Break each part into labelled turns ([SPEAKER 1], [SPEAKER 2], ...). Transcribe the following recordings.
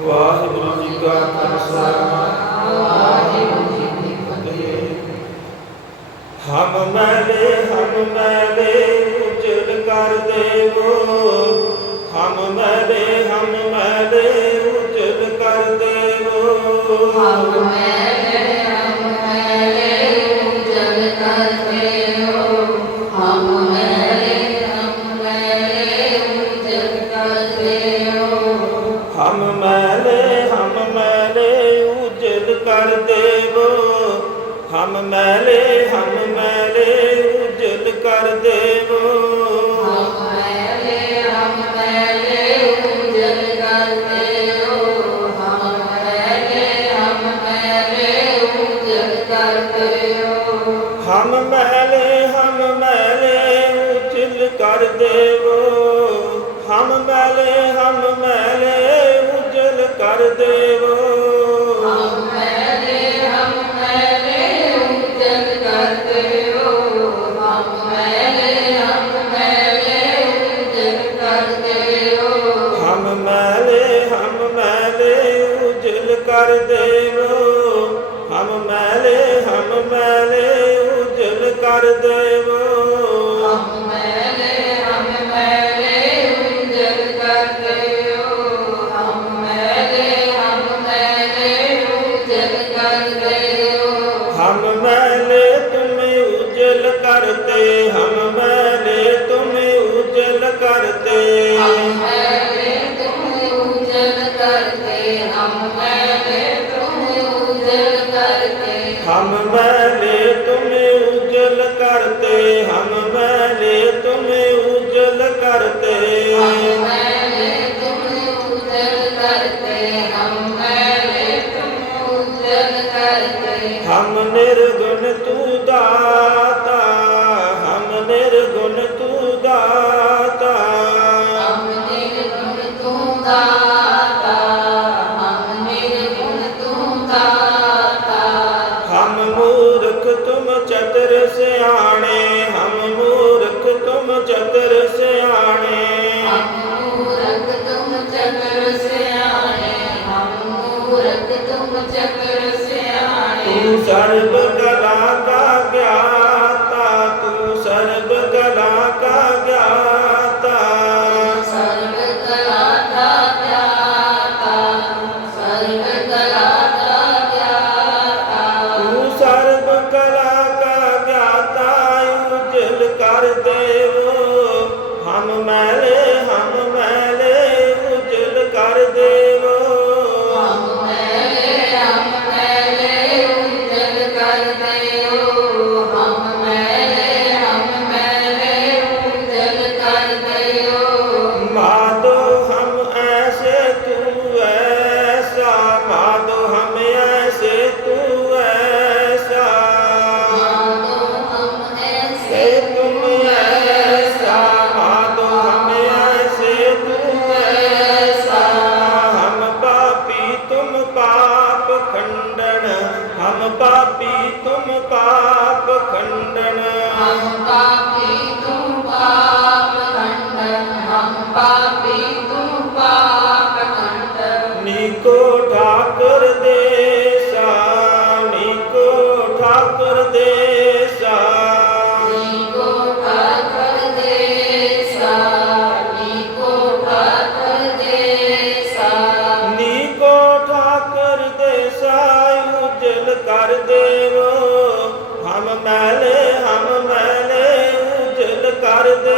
[SPEAKER 1] ਵਾਹਿਗੁਰੂ ਜੀ ਕਾ ਖਾਲਸਾ। ਵਾਹਿਗੁਰੂ ਜੀ ਕੀ ਫਤਿਹ ਹਮ ਮੈਲੇ ਹਮ ਮੈਲੇ, ਉਜਲ ਕਰ ਦੇਵੋ। ਹਮ ਮੈਲੇ ਹਮ ਮੈਲੇ, ਉਜਲ ਕਰ ਦੇਵੋ।
[SPEAKER 2] ਹਮ ਮੈਲੇ ਮੈਲੇ ਹਮ ਮੈਲੇ ਉਜਲ
[SPEAKER 1] ਕਰ ਦੇਵੋ। ਹਮ ਮੈਲੇ ਹਮ ਮੈਲੇ ਉਜਲ ਕਰ ਦੇਵੋ।
[SPEAKER 2] ਹਮ ਮੈਲੇ ਹਮ ਮੈਲੇ ਉਜਲ ਕਰਦੇ ਹੋ ਹਮ ਮੈਲੇ ਹਮ ਮੈਲੇ ਉਜਲ ਕਰਦੇ ਹੋ
[SPEAKER 1] ਹਮ ਮੈਲੇ ਹਮ ਮੈਲੇ ਉਜਲ ਕਰ ਦੇਵੋ। ਉਜਲ ਕਰ ਤੂੰ ਸਰਬ ਕਲਾ ਕਾ ਗਿਆਤਾ ਤੂੰ ਸਰਬ ਕਲਾ ਕਾ ਗਿਆਤਾ।
[SPEAKER 2] ਸਰਬ ਕਲਾ ਦਾ ਗਿਆਤਾ ਸਰਬ ਕਲਾ ਦਾ ਗਿਆਤਾ।
[SPEAKER 1] ਤੂੰ ਸਰਬ ਕਲਾ ਕਾ ਗਿਆਤਾ ਉਜਲ ਕਰ ਦੇਵੋ ਹਮ ਮੈਲੇ ਪਾਪੀ ਤੁਮ ਪਾਪ ਖੰਡਨ। ਹਮ ਪਾਪ ਦਿਲ ਕਰ ਦੇਵੋ। ਹਮ ਮੈਲੇ ਹਮ ਮੈਲੇ ਉਜਲ ਕਰ ਦੇ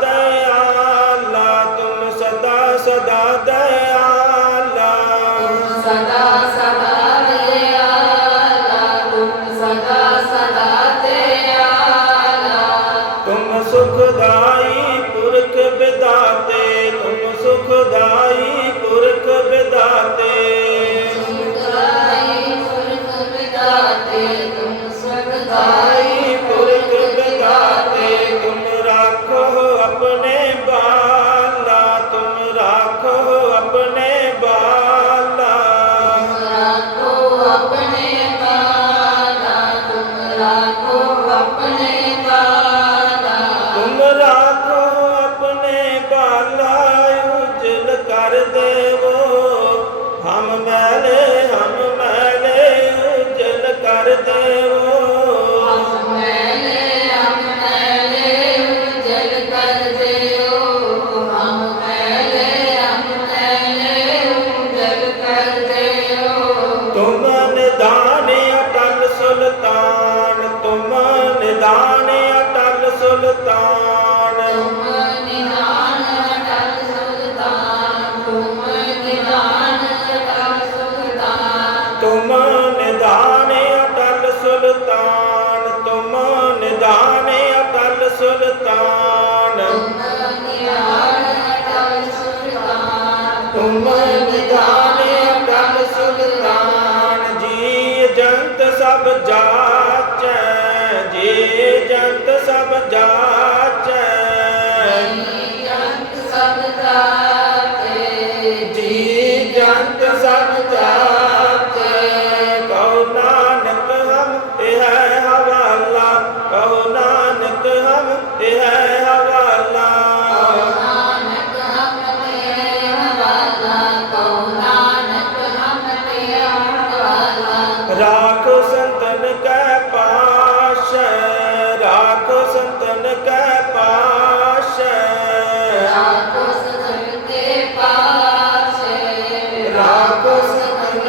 [SPEAKER 1] হাতে তার ਸਭ ਕਾਤੇ ਜੀ ਜੰਤ ਸਭ